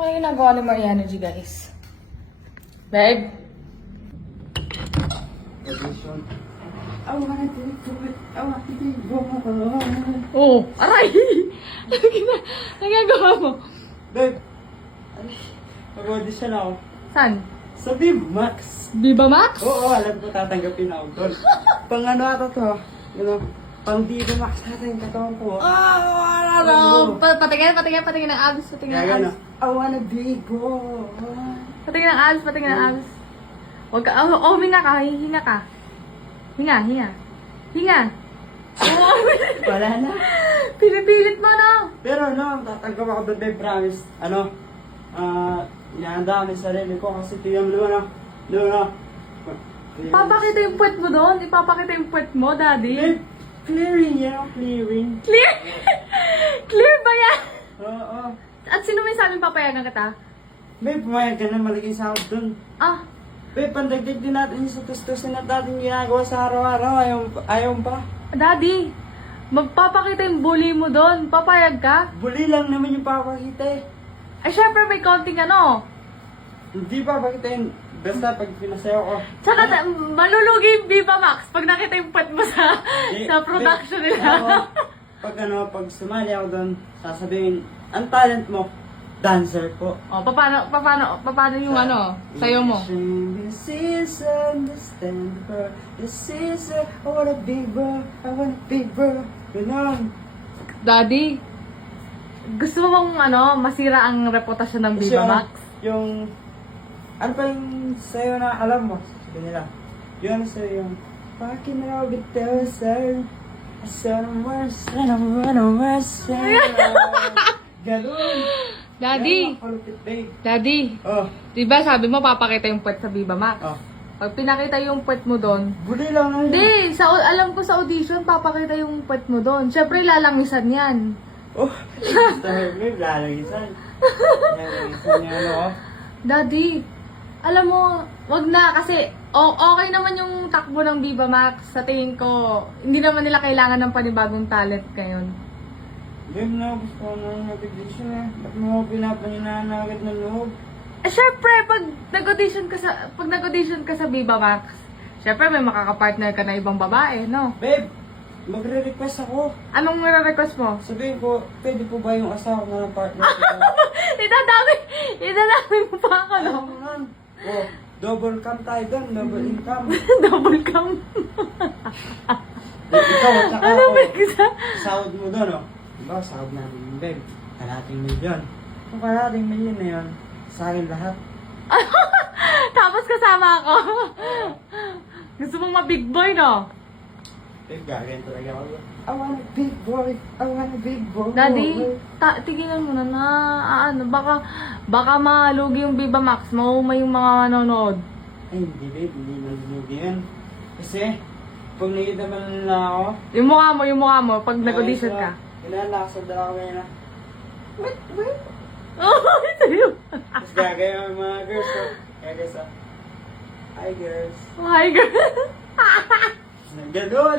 Ano yung ginagawa ni Mariana G, guys? Babe? Audition. I wanna do it. I wanna do it. Oo. Aray! Nagagawa mo? Babe, mag-audition ako. Saan? Sa Viv Max. Viva Max? Oo, alam ko tatanggapin ako doon. Pang ano ata to? Pang Viva Max natin yung katawan ko. Ano? Patingin ng abs. Patingin ng Kaya abs. gano'n, I wanna be go. Patingin ng abs. Patingin ng abs. Huwag ka. Huminga ka. Hinga ka. Hinga. Wala na. Pinipilit mo, no? Pero no, tatanggap ako doon, babe, promise. Inahanda kami sarili ko kasi tingnan mo naman. Papakita yung puwet mo doon. Ipapakita yung puwet mo, daddy. Babe, clearing yan, clearing. Clear? Clear ba yan? Oo. At sino may sabing papayagan kita? Babe, pumayag ka na malaking sahod dun. Ah, Babe, pandagdag din natin yung tustusin na natin ginagawa sa araw-araw. Ayaw pa. daddy. Magpapakita yung bully mo doon. Papayag ka? Buli lang naman yung papakita eh. Ay, syempre may konting ano. Hindi papakita yun. Basta pag pinasayaw ko. Tsaka malulugi yung Viva Max pag nakita yung puwet mo sa production nila. Pag sumali ako doon, sasabihin, ang talent mo, dancer po. Oh, paano yung ano, sayo mo? This is understandable. This is I wanna be bro. Ganon. Daddy, gusto mo bang ano, masira ang reputasyon ng Viva Max? Ano pa yung sayo na alam mo? Sige nila. Yung sayo yung, Fucking Robert Telser. Someone, Ganon. Daddy, Kalupit, babe. Daddy, Oh, di ba sabi mo papakita yung puwet sa Viva Max? oh. Pag pinakita yung puwet mo doon, Buli lang na yun. hindi, alam ko sa audition, papakita yung puwet mo doon. Siyempre, lalangisan yan. Oh, gusto mo, babe, lalagisan. Lalagisan niya, ano, oh. Daddy, alam mo, wag na kasi okay naman yung takbo ng Viva Max. Sa tingin ko, hindi naman nila kailangan ng panibagong talent ngayon. Babe, na, gusto ko na nag-audition eh. Ba't mo pinapaninahan agad ng loob? Eh, syempre, pag nag-audition ka sa Viva Max, syempre may makakapartner ka na ibang babae, no? Babe, magre-request ako. Anong nire-request mo? Sabihin ko, pwede po ba yung asawa ko ng partner ko? Idadami mo pa ako, no? Alam mo nun. Oh, double cam tayo doon, double income. Double cam. Ikaw at saka Ano ako. ba isa? Sahod mo doon, oh. Diba, sahod namin yung babe. Kalating milyon. Kung kalating milyon na yun, sa akin lahat. Tapos kasama ako. Gusto mong ma-big boy, no? Babe, gagawin talaga ako. I want a big boy. I want a big boy. Daddy, tigilan mo na ano, baka malugi yung Viva Max, maumay yung mga nanonood. Ay, hindi babe, hindi nalulugi yan. Kasi, pag nakita man nila ako, Yung mukha mo, pag nag-audition ka. Ilalakasad ako ngayon na, wait. Oh, sa'yo. Tapos gagaya ang mga girls ko. Gagaya sa, hi girls. Oh, hi, girl. Ganon!